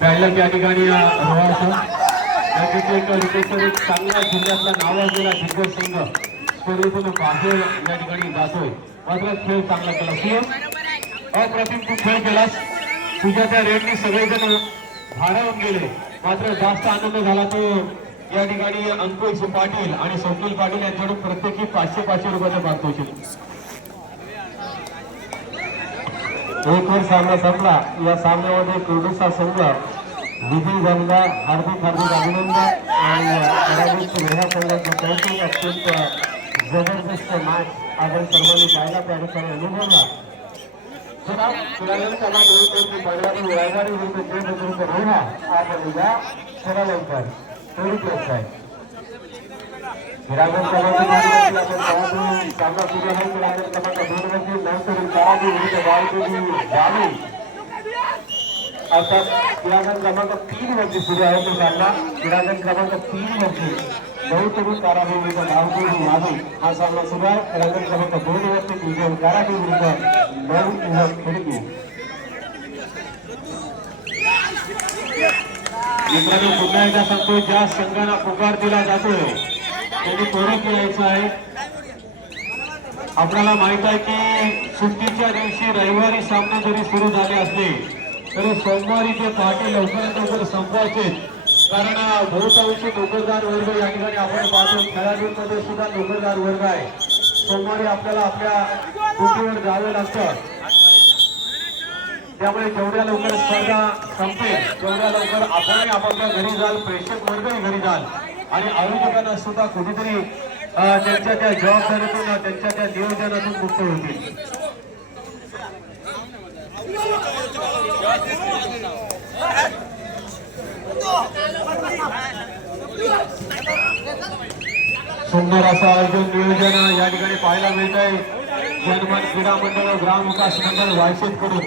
पहिल्या त्या ठिकाणी चांगला जिल्ह्यातला नावाजलेला दिग्गज संघ स्पर्धेतून बाहेर या ठिकाणी जातोय. मात्र खेळ चांगला केला सुयोग अप्रतिम तू खेळ केलास. तुझ्या त्या रेडनी सगळेजण भारावून गेले. मात्र जास्त आनंद झाला तो या ठिकाणी अंकुश पाटील आणि स्वप्नील पाटील यांच्याकडून प्रत्येकी 500-500 रुपयाचा पारितोषिक. एक वर सामना संपला. या सामन्यामध्ये कोडूसा संघ विजयी झालेला हार्दिक अभिनंदन आणि पराभूत रेहा संघाचं कौतुक. अत्यंत जबरदस्त मॅच आपण सर्वांनी पाहिला त्या ठिकाणी अनुभवला. आता क्रीडांगण क्रमांक 3 वरती सुरू आहे तो सामना. क्रीडांगण क्रमांक 3 वरती बहुतरुण कारागीर विरुद्ध नावकरी यादव हा सामना सुरू आहे. क्रीडांगण क्रमांक 2 वरती विजय कारागीर विरुद्ध नऊ खिडकी. मित्रांनो पुन्हा एकदा सांगतो ज्या संघाला पुकार दिला जातोय त्यांनी त्वरित यायचं आहे. आपल्याला माहित आहे की सुट्टीच्या दिवशी रविवारी सामने जरी सुरू झाले असले तरी सोमवारी ते पहाटे लवकरात लवकर संपवायचे. कारण बहुतांशी नोकरदार वर्ग या ठिकाणी आपण पाहतो. खेळाडूंमध्ये सुद्धा नोकरदार वर्ग आहे. सोमवारी आपल्याला आपल्या ड्युटीवर जावे लागतं. त्यामुळे जेवढ्या लवकर स्पर्धा संपेल तेवढ्या लवकर आपणही आपापल्या घरी जाल, प्रेक्षक वर्गही घरी जाल आणि आयोजकांना सुद्धा कुठेतरी त्यांच्या त्या जबाबदारीतून त्यांच्या त्या नियोजनातून मुक्त होतील. सुंदर असं आयोजन नियोजन या ठिकाणी पाहायला मिळत आहे. जनमन क्रीडा मंडळ ग्राम विकास मंडळ वायसेत कडून.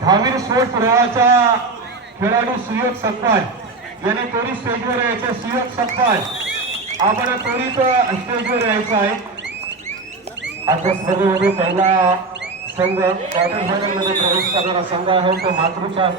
धावीर स्पोर्ट्स रोहाचा खेळाडू सुयोग सकपाल याने त्वरित स्टेजवर यायचं. सुयोग सकपाल आपण त्वरित स्टेजवर यायचं आहे. आता स्पर्धेमध्ये पहिला संघ क्वार्टर फायनल मध्ये प्रवेश करणारा संघ आहे तो मातृचा.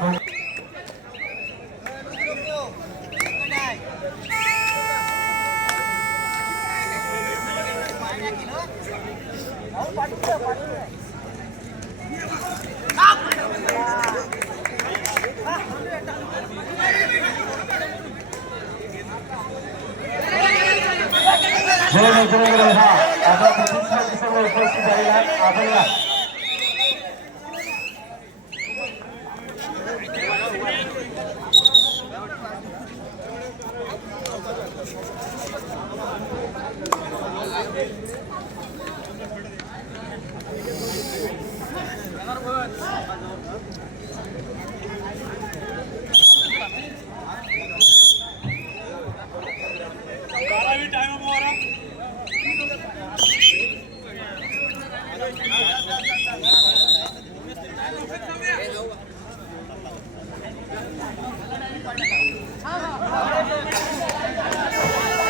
उपस्थित झालेला आपल्याला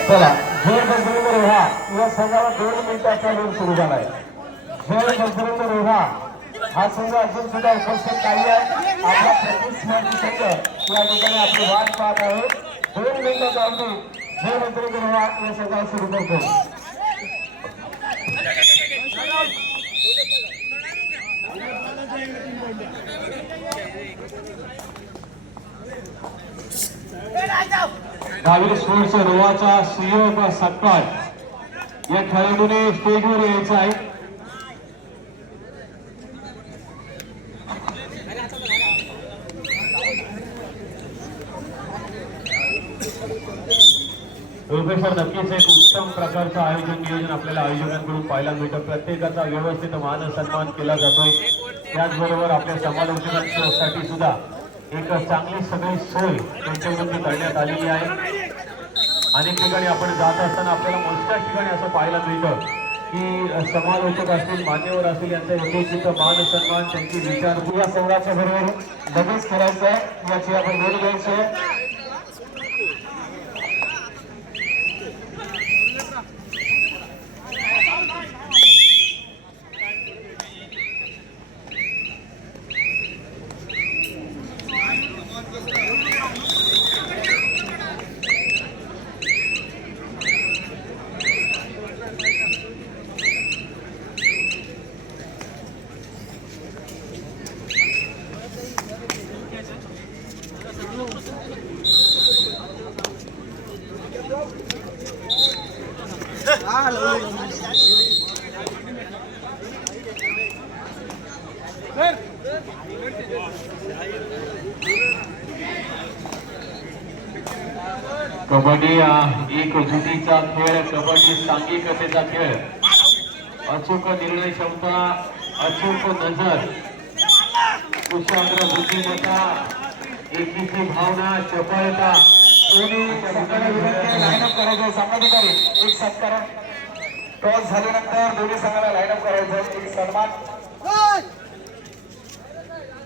चला खेळ बंदुरीवर रोहा या संघाला 2 मिनिटाचा वेळ सुरू झालाय. खेळ बंदुरीवर रोहा हा संघ अजून सुद्धा उपस्थित नाही आहे. आपला प्रतिस्पर्धी संघ या ठिकाणी आपली वाट पाहत आहे. 2 मिनिटाचा अवधी खेळ बंदुरीवर रोहा या संघाला सुरू करतो. धावीर स्पोर्ट्स रोहाचा सुयोग सकपाल या खेळाडूने स्टेजवर यायचं आहे. प्रोफेसर नक्कीच एक उत्तम प्रकारचं आयोजन नियोजन आपल्याला आयोजकांकडून पाहायला मिळतं. प्रत्येकाचा व्यवस्थित मान सन्मान केला जातोय. त्याचबरोबर आपल्या समालोचनांसाठी सुद्धा एक चांगली सगळी सोय त्यांच्याकडून करण्यात आलेली आहे. अनेक ठिकाणी आपण जात असताना आपल्याला मोजक्याच ठिकाणी असं पाहायला मिळतं की समालोचक असतील, मान्यवर असतील, यांचा यथोचित मान सन्मान, त्यांची विचार या संघाच्या बरोबर लगेच करायचं आहे. याची आपण नोंद घ्यायची आहे. कबड्डी एक जुटीचा खेळ, कबड्डी सांघिकतेचा खेळ. अचूक निर्णय क्षमता, अचूक नजर, कुशाग्र बुद्धिमत्ता, एकीची भावना, चपळता, दोन्ही संघाला विनंती लाईनअप करायचं. संघाधिकारी एक सत्कार टॉस झाल्यानंतर दोन्ही संघाला लाईनअप करायचं. एक सन्मान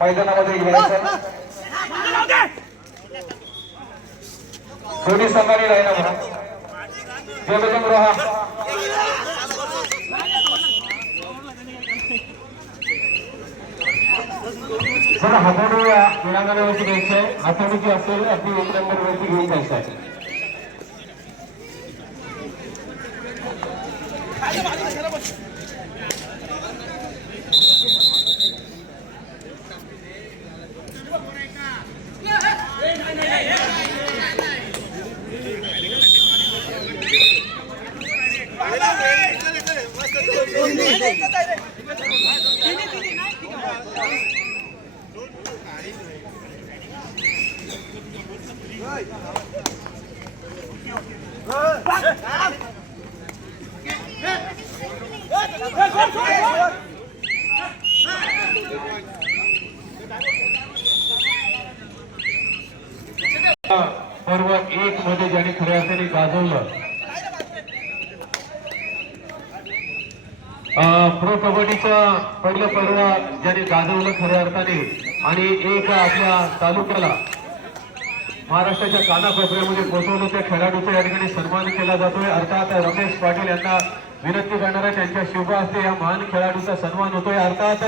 मैदानामध्ये घ्यायचं. दोन्ही संघाने लाईनअप करा. जयबजरंग रोहा जरा हाताळू या क्रीडांगणावरती घ्यायचे. हाताळू जी असेल अगदी एक नंबरवरती घेऊन जायचं आहे. पर्व एक मध्ये ज्याने खऱ्या अर्थाने गाजवलं, प्रो कबड्डीचं पहिलं पर्व ज्याने गाजवलं खऱ्या अर्थाने, आणि एक आपल्या तालुक्याला महाराष्ट्राच्या कानाकोपऱ्यामध्ये पोहोचवलं, त्या खेळाडूचा या ठिकाणी सन्मान केला जातोय. अर्थात रमेश पाटील यांना विनंती करणार आहे, त्यांच्या शुभ हस्ते या महान खेळाडूचा सन्मान होतोय. अर्थात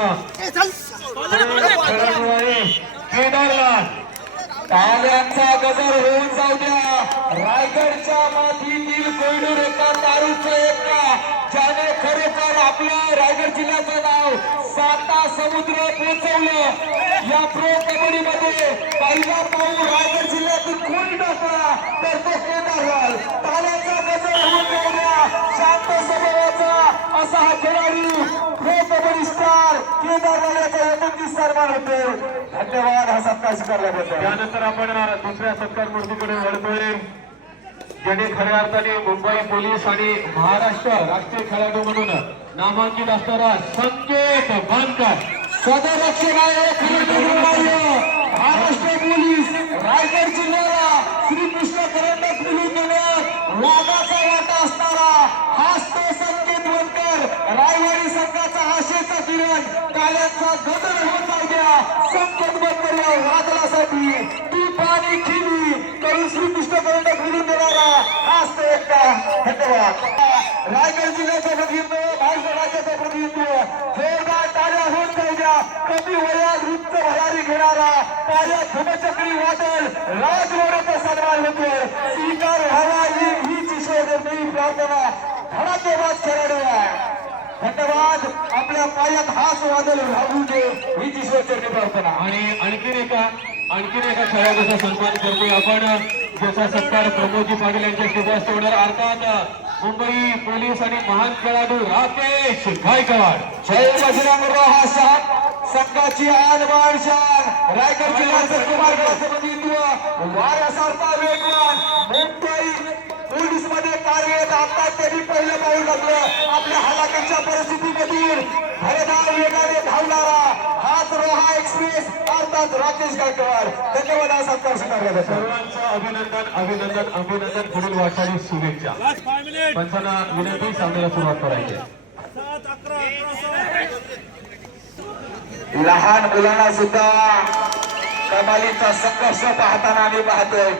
खेळाडू आहे केदारलाल. टाळ्यांचा गजर होऊन जाऊ द्या. रायगडच्या मातीतील कोयनूर एका तारूचं एका, ज्याने खरोखर आपलं रायगड जिल्ह्याचं नाव साता समुद्र पोहोचवलं. या प्रो कबड्डी मध्ये पहिला पाऊल रायगड जिल्ह्यातून कोणी टाकला तर तो केदारलाल. टाळ्यांचा गजर होऊन जाऊ द्या. शांत स्वभावाचा असा हा खेळाडू प्रो कबड्डी स्टार केदारलाल याचा यथोचित सन्मान होते. धन्यवाद हा सत्कार स्वीकारल्याबद्दल. त्यानंतर आपण दुसऱ्या सत्कार मूर्तीकडे वळतोय, ज्याने खऱ्या अर्थाने मुंबई पोलीस आणि महाराष्ट्र राष्ट्रीय खेळाडू म्हणून नामांकित असणारा संकेत बांधकर. सदरक्षक महाराष्ट्र पोलीस रायगड जिल्ह्याला श्रीकृष्ण करंडक मिळून देण्यात वादाचा वाटा असणारा हाच तो संकेत बनकर. रायवाडी संघाचा आशेचा किरण, टाळ्यांचा गजर होऊन जाऊ द्या. संकेत बनकर या वादळासाठी ती पाणी खिली करून श्रीकृष्ण करंडक मिळून देणारा हाच तो एकटा. धन्यवाद. रायगड जिल्ह्याचं प्रतिनिधित्व, महाराष्ट्र राज्याचं प्रतिनिधित्व, जोरदार टाळ्या होऊन जाऊ द्या. कमी वयात उच्च भरारी घेणारा पायात धुमचक्री वादळ राजवाड्याचा सन्मान होतो. स्वीकार व्हावा हीच ईश्वरचरणी प्रार्थना. धडाकेबाज खेळाडू आहे. धन्यवाद. आपल्या पायात हाच वादळ राहू दे हीच ईश्वरचरणी प्रार्थना. आणि आणखीन एका खेळाडूचा सन्मान करतोय आपण, ज्याचा सत्कार प्रमोदजी पाटील यांच्या शुभ हस्ते होणार. अर्थात मुंबई पोलीस आणि महान खेळाडू राकेश गायकवाड. जय बजरंग रोहा साहेब. संघाची आणबाण शान. रायगड जिल्ह्याचं कुमारगावचं प्रतिनिधित्व वाऱ्यासारखा वेगवान. मुंबई पोलीस मध्ये कार्यरत. आता त्यांनी पहिलं पाऊल टाकलं. आपल्या हलाखीच्या परिस्थितीमधून भरधाव वेगाने धावणारा हाच रोहा एक्सप्रेस अर्थात राकेश गायकवाड. धन्यवाद हा सत्कार स्वीकारला. सर्वांचं अभिनंदन. पुढील वाटचालीस शुभेच्छा. पंचांना विनंती, सामन्याला सुरुवात करायची. लहान मुलांना सुद्धा कमालीचा संघर्ष पाहताना आम्ही पाहतोय.